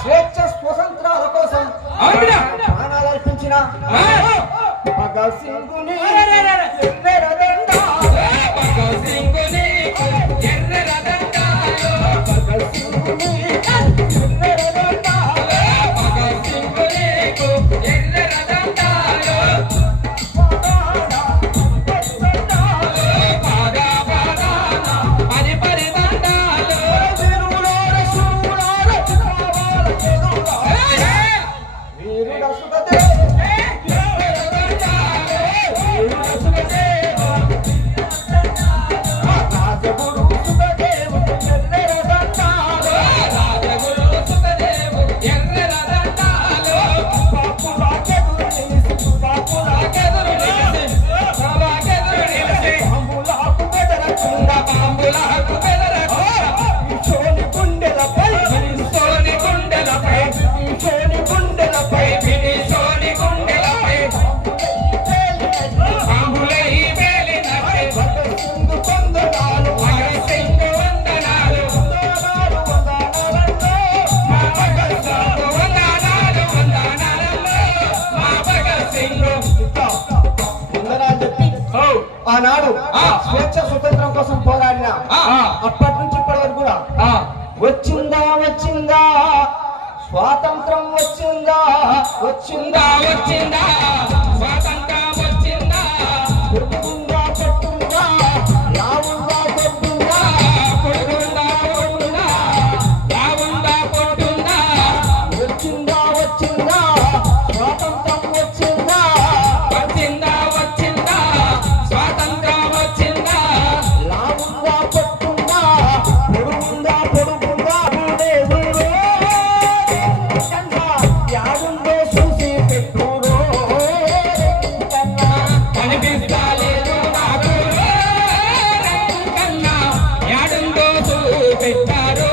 స్వేచ్ఛ స్వతంత్రాల కోసం ప్రాణాలు అర్పించిన భగత్ సింగ్ ఆనాడు స్వేచ్ఛ స్వతంత్రం కోసం పోరాడిన? అప్పటి నుంచి ఇప్పటి వరకు కూడా? వచ్చిందా వచ్చిందా? స్వాతంత్రం వచ్చిందా? వచ్చిందా వచ్చిందా? స్వాతంత్రం me.